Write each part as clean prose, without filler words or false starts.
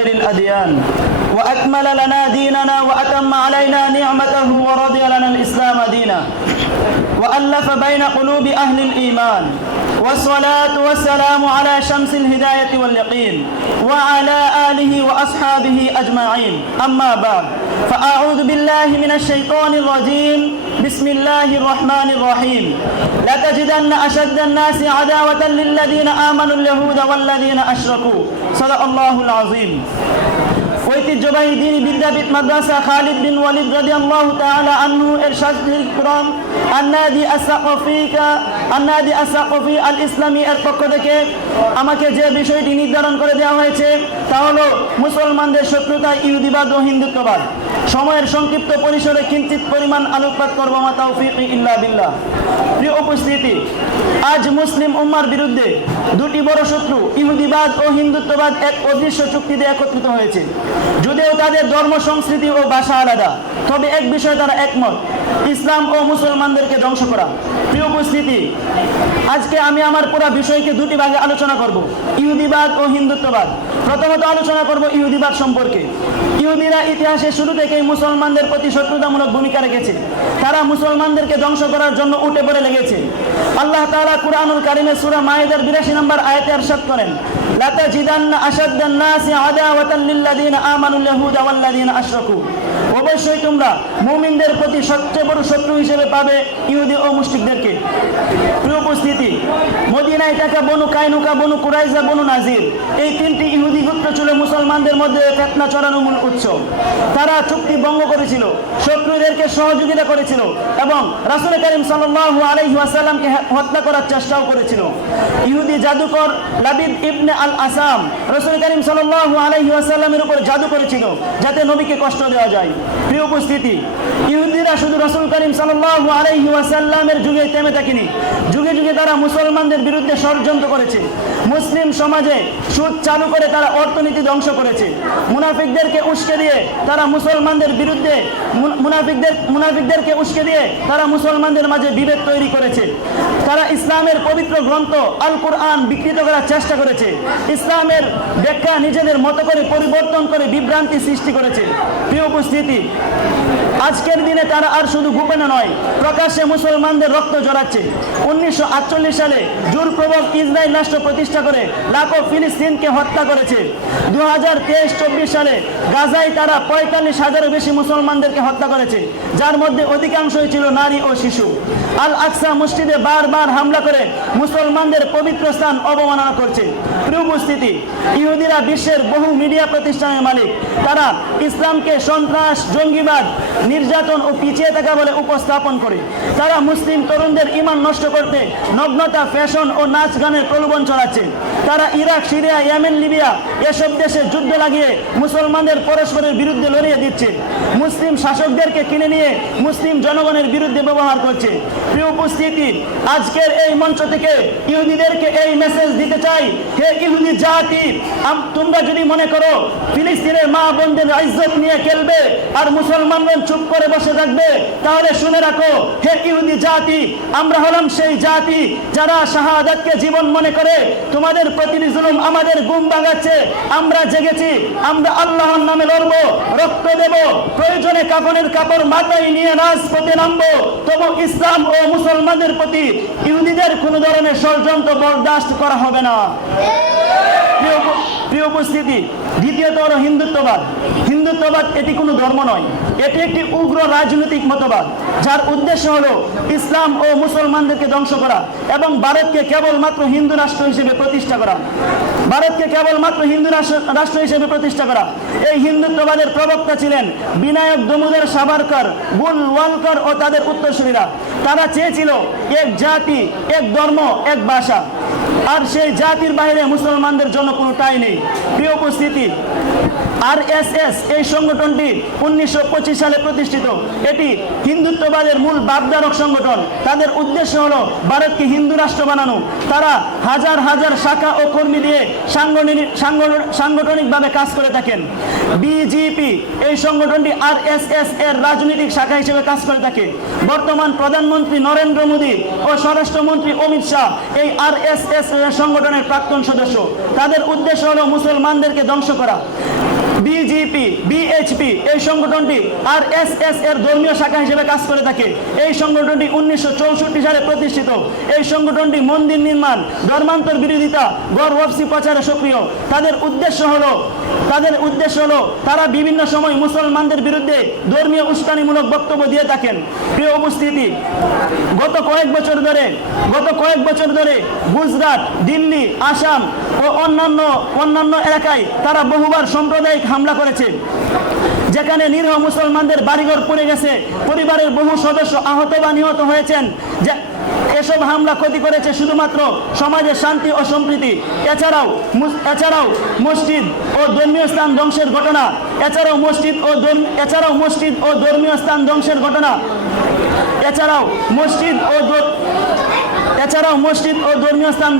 خير الأديان وأكمل لنا ديننا وأتم علينا نعمته ورضي لنا الإسلام دينا وألف بين قلوب أهل الإيمان والصلاة والسلام على شمس الهداية واليقين وعلى آله وأصحابه أجمعين أما بعد فأعوذ بالله من الشيطان الرجيم بسم الله الرحمن الرحيم لتجدن أشد الناس عداوة للذين آمنوا اليهود والذين أشركوا صدق الله العظيم ঐতিহ্যবাহী দ্বীনি বিদ্যাপীঠ মাদ্রাসা খালিদ বিন ওয়ালিদ রাদিয়াল্লাহু তাআলা আনহু এর শাস্ত্রীয় কুরআন আন্নাদি আস-সাকফি আল ইসলামী এর পক্ষ থেকে আমাকে যে বিষয়টি নির্ধারণ করে দেওয়া হয়েছে তা হলো মুসলমানদের শত্রুতা, ইহুদিবাদ ও হিন্দুত্ববাদ। সময়ের সংক্ষিপ্ত পরিসরে কিঞ্চিত পরিমাণ আলোকপাত করব, মা তাওফীক ইল্লা বিল্লাহ। প্রিয় উপস্থিতি, আজ মুসলিম উম্মার বিরুদ্ধে দুটি বড় শত্রু ইহুদিবাদ ও হিন্দুত্ববাদ এক অদৃশ্য চুক্তিতে একত্রিত হয়েছে। যদিও তাদের ধর্ম, সংস্কৃতি ও ভাষা আলাদা, তবে এক বিষয়ে তারা একমত, ইসলাম ও মুসলমানদেরকে ধ্বংস করা। প্রিয় উপস্থিতি, আজকে আমি আমার পুরো বিষয়কে দুটি ভাগে আলোচনা করব, ইহুদিবাদ ও হিন্দুত্ববাদ। প্রথমত আলোচনা করব ইহুদিবাদ সম্পর্কে। ইহুদিরা ইতিহাসের শুরু থেকেই মুসলমানদের প্রতি শত্রুতামূলক ভূমিকা রেখেছে। তারা মুসলমানদেরকে ধ্বংস করার জন্য উঠে পড়ে লেগেছে। আল্লাহ তাআলা কুরআনুল কারীমে সূরা মাইদার 82 নম্বর আয়াতে ইরশাদ করেন, লাতাজিদান্না আশাদ্দান নাসি আদাওয়াতান লিল্লাযিনা আমানুল ইয়াহুদা ওয়াল্লাযিনা আশরাকু। অবশ্যই তোমরা মুমিনদের প্রতি সবচেয়ে বড় শত্রু হিসেবে পাবে ইহুদি ও মুশরিকদেরকে। প্রিয় উপস্থিতি, মদিনায় থাকা বনু কায়নুকা, বনু কুরাইজা, বনু নাজির, এই তিনটি ইহুদি গোত্র ছিল মুসলমানদের মধ্যে ফিতনা ছড়ানোর মূল উৎস। তারা চুক্তি ভঙ্গ করেছিল, শত্রুদেরকে সহযোগিতা করেছিল এবং রাসূল করিম সাল্লাল্লাহু আলাইহি ওয়াসাল্লামকে হত্যা করার চেষ্টাও করেছিল। ইহুদি জাদুকর লাবিদ ইবনে আল আসাম রাসূল করিম সাল্লাল্লাহু আলাইহি ওয়াসাল্লামের উপর জাদু করেছিল যাতে নবীকে কষ্ট দেওয়া যায়। প্রিয় উপস্থিতি, ইহুদিরা শুধু রাসূল করিম সাল্লাল্লাহু আলাইহি ওয়াসাল্লামের যুগে থেমে থাকেনি, যুগে যুগে তারা মুসলমানদের বিরুদ্ধে ষড়যন্ত্র করেছে। মুসলিম সমাজে সুদ চালু করে তারা অর্থনীতি ধ্বংস করেছে। মুনাফিকদেরকে উস্কে দিয়ে তারা মুসলমানদের বিরুদ্ধে মুনাফিকদেরকে উস্কে দিয়ে তারা মুসলমানদের মাঝে বিভেদ তৈরি করেছে। তারা ইসলামের পবিত্র গ্রন্থ আল কুরআন বিকৃত করার চেষ্টা করেছে। ইসলামের ব্যাখ্যা নিজেদের মতো করে পরিবর্তন করে বিভ্রান্তি সৃষ্টি করেছে। প্রিয় উপস্থিতি, আজকের দিনে তারা আর শুধু গোপনে নয়, প্রকাশ্যে মুসলমানদের রক্ত ঝরাচ্ছে। 1948 সালে জোরপূর্বক ইসরায়েল রাষ্ট্র প্রতিষ্ঠা করে লাখো ফিলিস্তিনকে হত্যা করেছে। 2023-24 সালে গাজায় তারা 45,000-এর বেশি মুসলমানদেরকে হত্যা করেছে, যার মধ্যে অধিকাংশই ছিল নারী ও শিশু। আল আকসা মসজিদে বারবার হামলা করে মুসলমানদের পবিত্র স্থান অবমাননা করছে। প্রিয় উপস্থিতি, ইহুদিরা বিশ্বের বহু মিডিয়া প্রতিষ্ঠানের মালিক। তারা ইসলামকে সন্ত্রাস, জঙ্গিবাদ, নির্যাতন ও পিছিয়ে থাকা বলে উপস্থাপন করে। তারা মুসলিম তরুণদের ঈমান নষ্ট করতে নগ্নতা, ফ্যাশন ও নাচ গানের প্রলোভন ছড়াচ্ছে। তারা ইরাক, সিরিয়া, ইয়েমেন, লিবিয়া এসব দেশে যুদ্ধ লাগিয়ে মুসলমানদের পরস্পরের বিরুদ্ধে লড়িয়ে দিচ্ছে। মুসলিম শাসকদেরকে কিনে নিয়ে মুসলিম জনগণের বিরুদ্ধে ব্যবহার করছে। প্রিয় উপস্থিতি, আজকের এই মঞ্চ থেকে ইহুদিদেরকে এই মেসেজ দিতে চাই, হে ইহুদি জাতি, তোমরা যদি মনে করো ফিলিস্তিনের মা বোনদের ইজ্জত নিয়ে খেলবে আর মুসলমানরা চুপ করে বসে থাকবে, তাহলে শুনে রাখো, হে ইহুদি জাতি, আমরা হলাম সেই জাতি যারা শাহাদাতকে জীবন মনে করে তোমাদের প্রতিটি জুলুম, আমাদের ঘুম ভাঙাচ্ছে। আমরা জেগেছি, আমরা আল্লাহর নামে লড়বো, রক্ত দেব, প্রয়োজনে কাফনের কাপড় মাথায় নিয়ে রাজপথে নামবো। তবু ইসলাম ও মুসলমানদের প্রতি ইহুদিদের কোনো ধরনের ষড়যন্ত্র বরদাস্ত করা হবে না। প্রিয় উপস্থিতি, দ্বিতীয়ত হলো হিন্দুত্ববাদ। হিন্দুত্ববাদ এটি কোনো ধর্ম নয়, এটি একটি উগ্র রাজনৈতিক মতবাদ, যার উদ্দেশ্য হলো ইসলাম ও মুসলমানদেরকে ধ্বংস করা এবং ভারতকে কেবলমাত্র হিন্দু রাষ্ট্র হিসেবে প্রতিষ্ঠা করা। এই হিন্দুত্ববাদের প্রবক্তা ছিলেন বিনায়ক দামোদর সাভারকর, গোলওয়ালকর ও তাদের উত্তরসূরিরা। তারা চেয়েছিল এক জাতি, এক ধর্ম, এক ভাষা, আর সেই জাতির বাইরে মুসলমানদের জন্য কোনো ঠাঁই নেই। প্রিয় উপস্থিতি, আরএসএস এই সংগঠনটি 1925 সালে প্রতিষ্ঠিত। এটি হিন্দুত্ববাদের মূল ভাবধারক সংগঠন। তাদের উদ্দেশ্য হলো ভারতকে হিন্দু রাষ্ট্র বানানো। তারা হাজার হাজার শাখা ও কর্মী দিয়ে সাংগঠনিকভাবে কাজ করে থাকেন। বিজেপি এই সংগঠনটি আরএসএস এর রাজনৈতিক শাখা হিসেবে কাজ করে থাকে। বর্তমান প্রধানমন্ত্রী নরেন্দ্র মোদী ও স্বরাষ্ট্রমন্ত্রী অমিত শাহ এই আরএসএস সংগঠনের প্রাক্তন সদস্য। তাদের উদ্দেশ্য হলো মুসলমানদেরকে ধ্বংস করা। বিজেপি, বিএইচপি এই সংগঠনটি আরএসএস এর ধর্মীয় শাখা হিসেবে কাজ করে থাকে। এই সংগঠনটি 1964 সালে প্রতিষ্ঠিত। এই সংগঠনটি মন্দির নির্মাণ, ধর্মান্তর বিরোধিতা, গড় ওয়াপসি প্রচারে সক্রিয়। তাদের উদ্দেশ্য হলো তারা বিভিন্ন সময় মুসলমানদের বিরুদ্ধে ধর্মীয় উস্কানিমূলক বক্তব্য দিয়ে থাকেন। প্রিয় উপস্থিতি, গত কয়েক বছর ধরে গুজরাট, দিল্লি, আসাম ও অন্যান্য এলাকায় তারা বহুবার সাম্প্রদায়িক হামলা করেছে, যেখানে নিরীহ মুসলমানদের বাড়িঘর পুড়ে গেছে, পরিবারের বহু সদস্য আহত বা নিহত হয়েছেন। এসব হামলা ক্ষতি করেছে শুধুমাত্র সমাজের শান্তি ও সম্প্রীতি। এছাড়াও মসজিদ ও ধর্মীয় স্থান ধ্বংসের ঘটনা এছাড়াও মসজিদ ও ধর্মীয় স্থান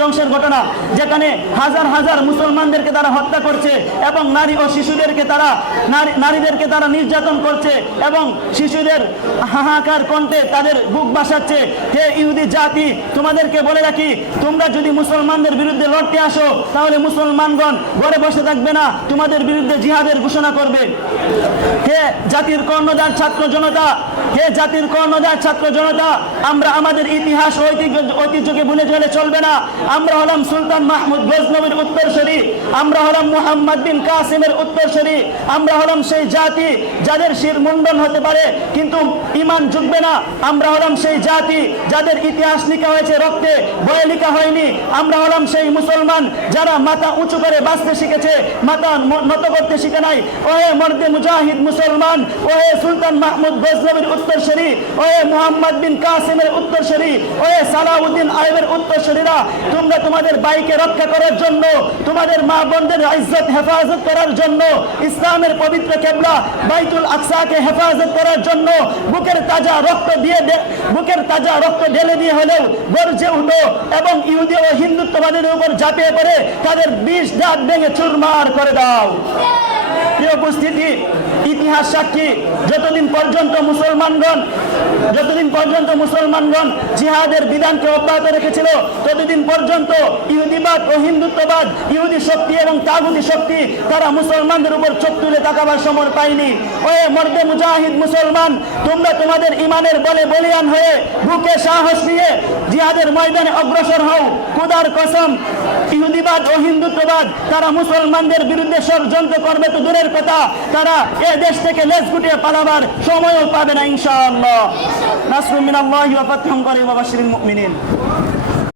ধ্বংসের ঘটনা যেখানে হাজার হাজার মুসলমানদেরকে তারা হত্যা করছে এবং নারীদেরকে তারা নির্যাতন করছে এবং শিশুদের হাহাকার কণ্ঠে তাদের বুক বাসাচ্ছে। হে ইহুদি জাতি, তোমাদেরকে বলে রাখি, তোমরা যদি মুসলমানদের বিরুদ্ধে লড়তে আসো তাহলে মুসলমানগণ ঘরে বসে থাকবে না, তোমাদের বিরুদ্ধে জিহাদের ঘোষণা করবে। হে জাতির কর্ণধার ছাত্র জনতা, আমরা আমাদের ইতিহাস ও ঐতিহ্যকে ভুলে গেলে চলবে না। আমরা হলাম সুলতান মাহমুদ গজনবীর উত্তরসূরি, আমরা হলাম মুহাম্মদ বিন কাসিমের উত্তরসূরি, আমরা হলাম সেই জাতি যাদের শির মুন্ডন হতে পারে কিন্তু ঈমান ঝুঁকবে না। আমরা হলাম সেই জাতি যাদের ইতিহাস লেখা হয়েছে রক্তে, বইয়ে লেখা হয়নি। আমরা হলাম সেই মুসলমান যারা মাথা উঁচু করে বাঁচতে শিখেছে, মাথা নত করতে শিখে নাই। ওহে মর্দে মুজাহিদ মুসলমান, ওহে সুলতান মাহমুদ গজনবীর উত্তরসূরি, ওহে মুহাম্মদ বিন কাসিমের উত্তরসূরি, ওহে সালাউদ্দিন আইবের উত্তরসূরিরা, তোমরা তোমাদের ভাইকে রক্ষা করার জন্য, তোমাদের মা বোনদের ইজ্জত হেফাজত করার জন্য, ইসলামের পবিত্র কিবলা বাইতুল আকসাকে হেফাজত করার জন্য বুকের তাজা রক্ত ঢেলে দিয়ে হলেও গর্জে উঠো এবং ইহুদি ও হিন্দুত্ববাদের উপর ঝাঁপিয়ে পড়ে তাদের 20 দাঁত ভেঙে চুরমার করে দাও। প্রিয় উপস্থিতি, ইতিহাস সাক্ষী, যতদিন পর্যন্ত মুসলমানগণ জিহাদের বিধানকে অব্যাহত রেখেছিল ততদিন পর্যন্ত ইহুদিবাদ ও হিন্দুত্ববাদ, ইহুদি শক্তি এবং তাগুতি শক্তি তারা মুসলমানদের উপর চোখ তুলে তাকাবার সময় পায়নি। ওয়ে মর্দে মুজাহিদ মুসলমান, তোমরা তোমাদের ইমানের বলে বলিয়ান হয়ে বুকে সাহস নিয়ে জিহাদের ময়দানে অগ্রসর হও। খোদার কসম, ইহুদিবাদ ও হিন্দুত্ববাদ তারা মুসলমানদের বিরুদ্ধে ষড়যন্ত্র করবে তো দূরের কথা, তারা এ দেশ থেকে লেজ গুটিয়ে পালাবার সময়ও পাবে না ইনশাআল্লাহ। নাসরুম মিনাল্লাহি ওয়া ফাতহুন করিম ওয়া বাশশিরিল মুমিনিন।